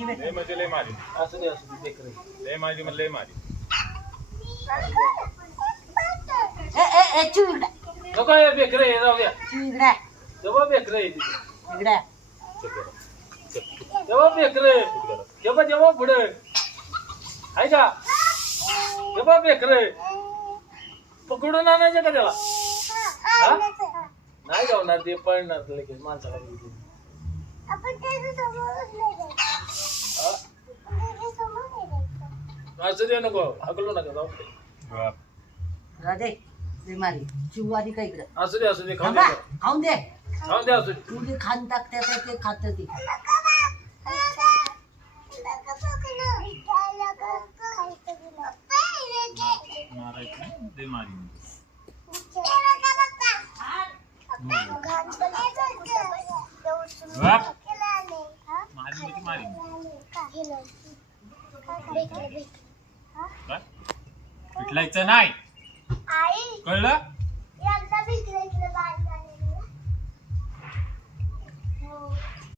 लय म्हणजे लय मारी. असू दे बेकरी. लय माझी म्हणजे लय मारी. नको हे बेकरी जाऊ द्या. इकडे तेव्हा बेकरी आहे तिथे. इकडे तेव्हा बेकरी तेव्हा पुढे आहे का तेव्हा बेकरी पकडून आणायचं का त्याला हा? नाही जाऊणार ते पळणार लगेच माणसाला असं दे नको हकलू नका जाऊ दे. राधे बिमारी चिववारी का इकडे असू दे खाऊन थांबा, दे खाऊन दे खाऊन दे असू दे. तू जे खान टाकते ते खात ती मारायचं नाही, लय मारी. बाप. मारी म्हणजे मारी. काय? पिटलायचं नाही कळलं.